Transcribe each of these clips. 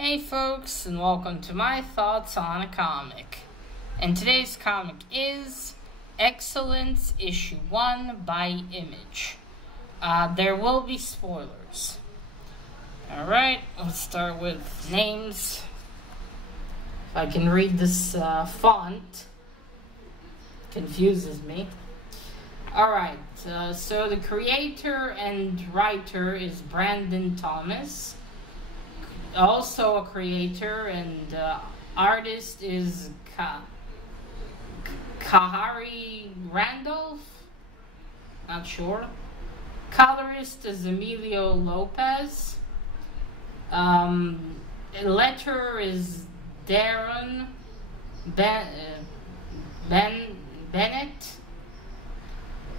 Hey folks, and welcome to my thoughts on a comic. And today's comic is Excellence Issue 1 by Image. There will be spoilers. Alright, let's start with names. If I can read this font, confuses me. Alright, so the creator and writer is Brandon Thomas. Also a creator and artist is Khary Randolph. Not sure. Colorist is Emilio Lopez. Letter is Deron. Bennett.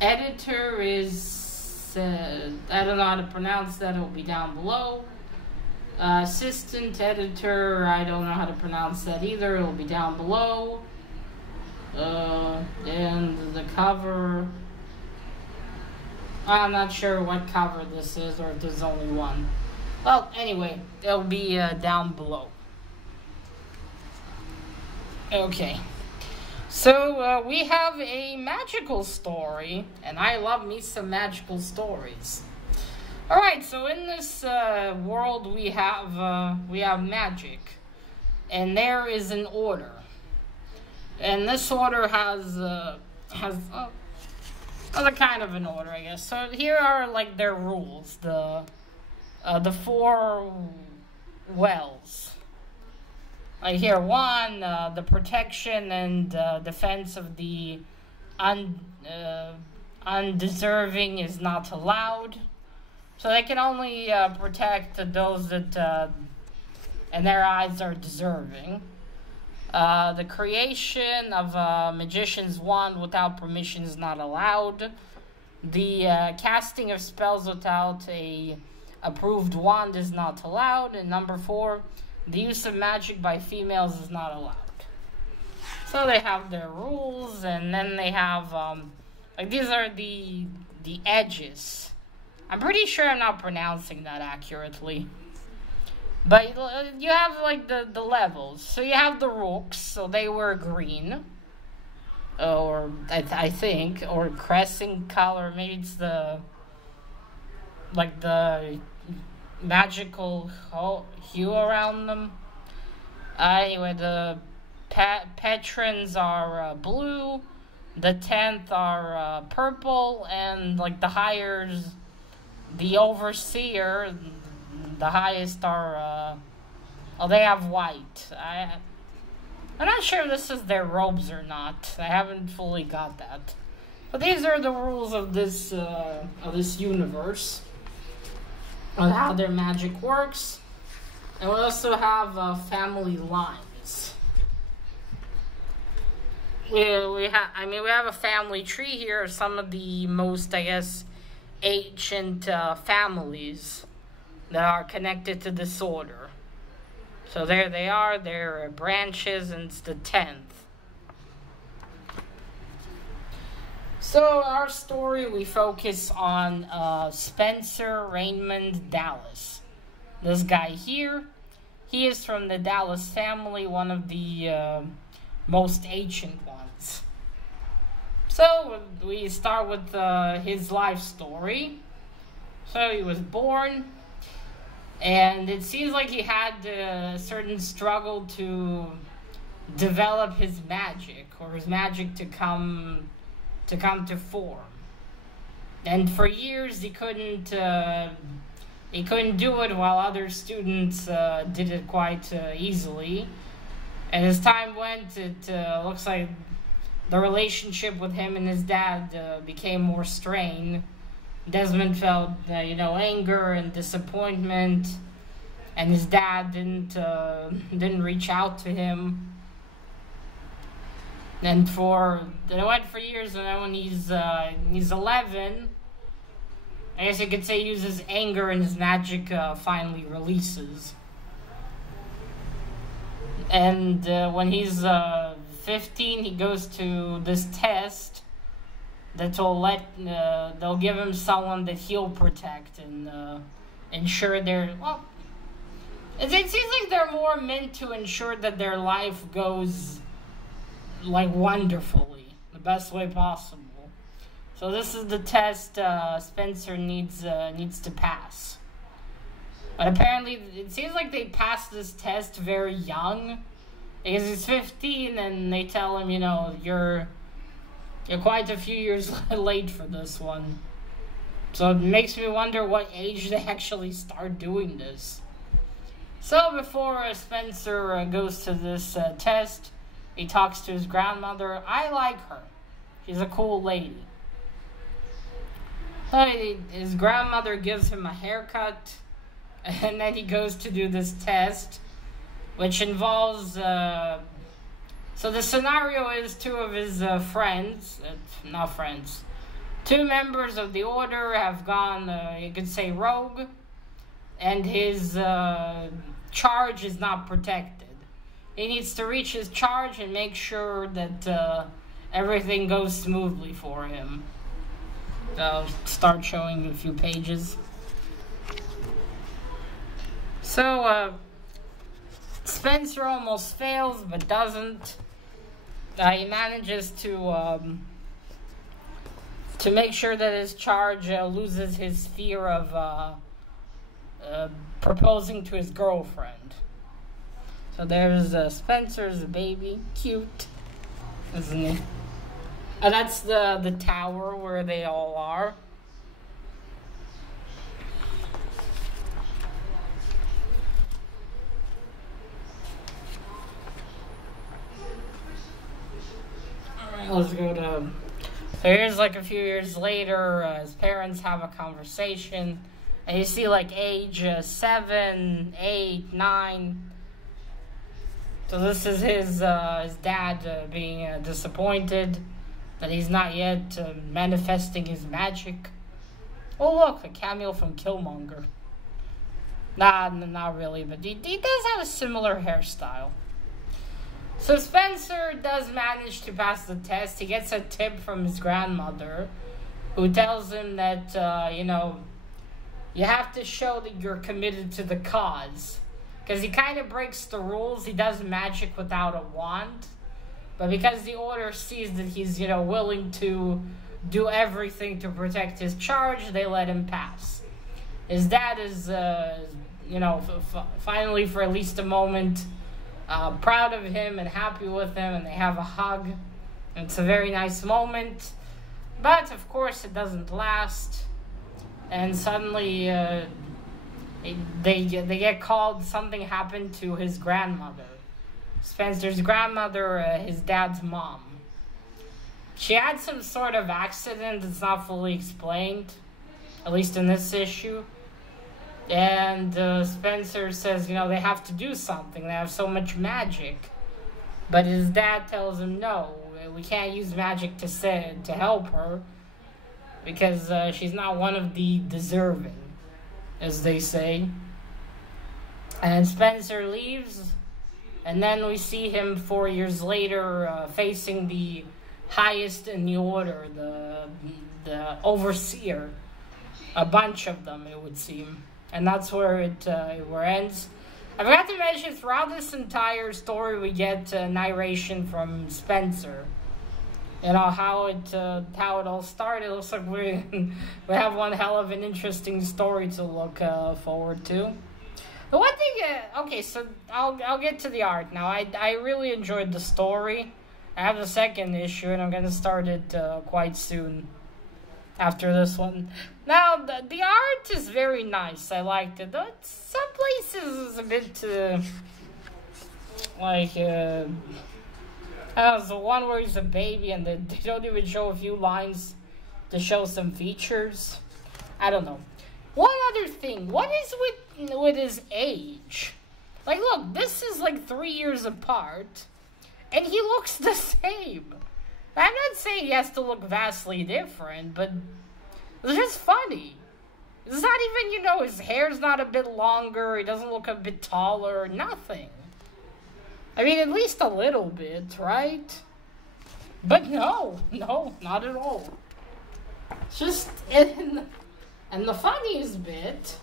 Editor is I don't know how to pronounce that. It'll be down below. Assistant editor, I don't know how to pronounce that either. It'll be down below. And the cover, I'm not sure what cover this is or if there's only one. Well, anyway, it'll be down below. Okay. So, we have a magical story, and I love me some magical stories. Alright, so in this world we have magic, and there is an order, and this order has a kind of an order, I guess. So here are like their rules, the 4 wells. Like here, 1, the protection and defense of the undeserving is not allowed. So they can only protect those that, in their eyes, are deserving. The creation of a magician's wand without permission is not allowed. The casting of spells without a approved wand is not allowed. And number 4, the use of magic by females is not allowed. So they have their rules, and then they have, like, these are the edges. I'm pretty sure I'm not pronouncing that accurately. But you have, like, the levels. So you have the rooks, so they were green. Or, I think, or crescent color. Maybe it's the magical hue around them. Anyway, the patrons are blue. The 10th are purple. And, like, the hires... The overseer, the highest are, they have white. I'm not sure if this is their robes or not. I haven't fully got that. But these are the rules of this universe. Of how their magic works. And we also have family lines. We have a family tree here. Some of the most, I guess, ancient families that are connected to this order. So there they are, their branches, and it's the 10th. So our story, we focus on Spencer Raymond Dallas. This guy here, he is from the Dallas family, one of the most ancient ones. So, we start with his life story. So, he was born, and it seems like he had a certain struggle to develop his magic, or his magic to come to form. And for years, he couldn't do it, while other students did it quite easily. And as time went, it looks like the relationship with him and his dad became more strained. Desmond felt, anger and disappointment, and his dad didn't reach out to him. And it went for years, and then when he's 11, I guess you could say he uses anger, and his magic finally releases. And when he's 15, he goes to this test that they'll give him someone that he'll protect and ensure they're, well, It seems like they're more meant to ensure that their life goes, like, wonderfully, the best way possible. So this is the test Spencer needs to pass. But apparently, it seems like they passed this test very young, because he's 15, and they tell him, you know, you're quite a few years late for this one. So it makes me wonder what age they actually start doing this. So before Spencer goes to this test, he talks to his grandmother. I like her. She's a cool lady. So his grandmother gives him a haircut, and then he goes to do this test, which involves... So the scenario is two of his two members of the Order have gone, you could say, rogue, and his charge is not protected. He needs to reach his charge and make sure that everything goes smoothly for him. I'll start showing a few pages. So, Spencer almost fails, but doesn't. He manages to make sure that his charge loses his fear of proposing to his girlfriend. So there's Spencer's baby, cute, isn't he? That's the tower where they all are. Alright, let's go to... So here's like a few years later, his parents have a conversation, and you see like age 7, 8, 9. So this is his dad being disappointed that he's not yet manifesting his magic. Oh look, a cameo from Killmonger. Nah, not really, but he does have a similar hairstyle. So Spencer does manage to pass the test. He gets a tip from his grandmother, who tells him that, you know, you have to show that you're committed to the cause. Because he kind of breaks the rules. He does magic without a wand. But because the Order sees that he's, you know, willing to do everything to protect his charge, they let him pass. His dad is, you know, finally for at least a moment... proud of him and happy with him, and they have a hug. It's a very nice moment, but of course it doesn't last, and suddenly they get called. Something happened to his grandmother, Spencer's grandmother, his dad's mom. She had some sort of accident that's not fully explained, at least in this issue. And Spencer says, you know, they have to do something. They have so much magic. But his dad tells him, no, we can't use magic to help her. Because she's not one of the deserving, as they say. And Spencer leaves. And then we see him 4 years later facing the highest in the Order, the Overseer. A bunch of them, it would seem. And that's where it ends. I forgot to mention, throughout this entire story, we get narration from Spencer. You know, how it all started. It looks like we have one hell of an interesting story to look forward to. The one thing, okay, so I'll get to the art now. I really enjoyed the story. I have the second issue, and I'm going to start it quite soon. After this one. Now, the art is very nice. I liked it. Though some places is a bit, like, I don't know, the one where he's a baby and they don't even show a few lines to show some features. I don't know. One other thing. What is with his age? Like, look, this is like 3 years apart, and he looks the same. I'm not saying he has to look vastly different, but it's just funny. It's not even, you know, his hair's not a bit longer, he doesn't look a bit taller, nothing. I mean, at least a little bit, right? But no, not at all. It's just, and the funniest bit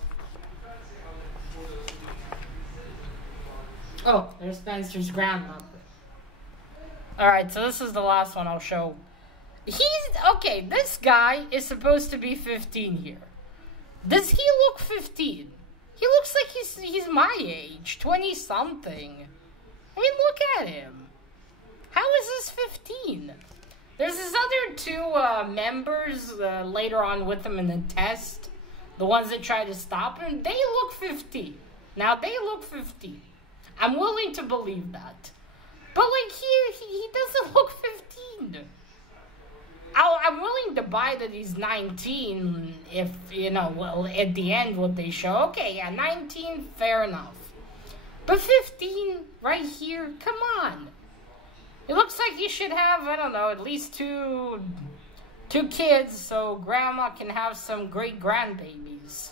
Oh, there's Spencer's grandmother. Alright, so this is the last one I'll show. Okay, this guy is supposed to be 15 here. Does he look 15? He looks like he's my age, 20-something. I mean, look at him. How is this 15? There's this other two members later on with him in the test. The ones that try to stop him, they look 15. Now, they look 15. I'm willing to believe that. But, like, here, he doesn't look 15. I'm willing to buy that he's 19 if, you know, well, at the end what they show. Okay, yeah, 19, fair enough. But 15, right here, come on. It looks like you should have, I don't know, at least two kids so grandma can have some great grandbabies.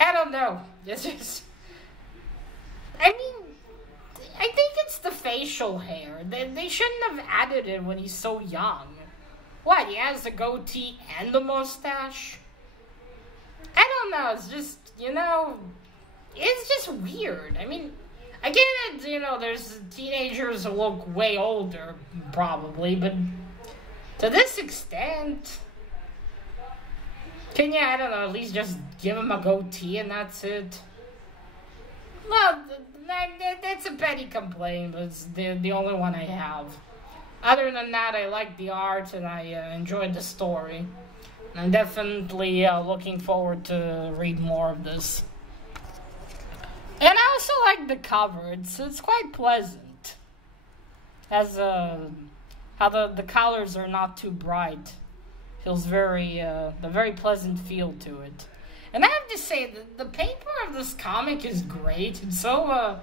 I don't know. This is... I mean... I think it's the facial hair. They shouldn't have added it when he's so young. What, he has the goatee and the mustache? I don't know, it's just, you know, it's just weird. I mean, I get it, you know, there's teenagers who look way older, probably, but to this extent, can you, I don't know, at least just give him a goatee and that's it? Well, that's a petty complaint, but it's the only one I have. Other than that, I like the art and I enjoyed the story. I'm definitely looking forward to read more of this. And I also like the cover. It's quite pleasant. As how the colors are not too bright. Feels very the very pleasant feel to it. And I have to say, the paper of this comic is great. It's so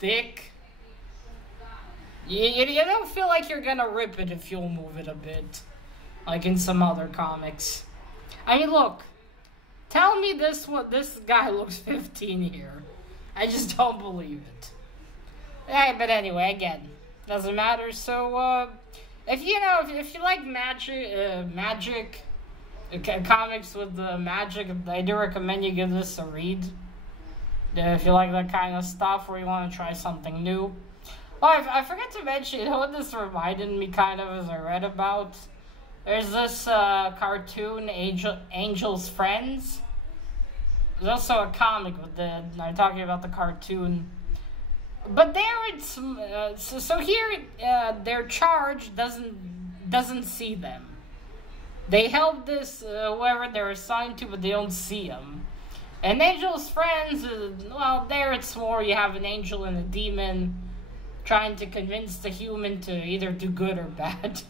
thick. You don't feel like you're gonna rip it if you'll move it a bit. Like in some other comics. I mean, look. Tell me this guy looks 15 here. I just don't believe it. Hey, but anyway, again, doesn't matter. So, if you like magic... comics with the magic, I do recommend you give this a read. If you like that kind of stuff or you want to try something new. Oh, I forgot to mention, you know what this reminded me kind of as I read about? There's this cartoon, Angel's Friends. There's also a comic with I'm talking about the cartoon. But there it's, so here their charge doesn't see them. They help this, whoever they're assigned to, but they don't see them. And Angel's Friends, well, there it's more you have an angel and a demon trying to convince the human to either do good or bad.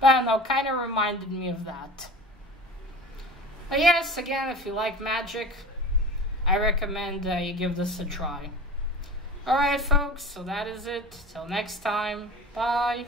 But I don't know, kind of reminded me of that. But yes, again, if you like magic, I recommend you give this a try. Alright, folks, so that is it. Till next time, bye.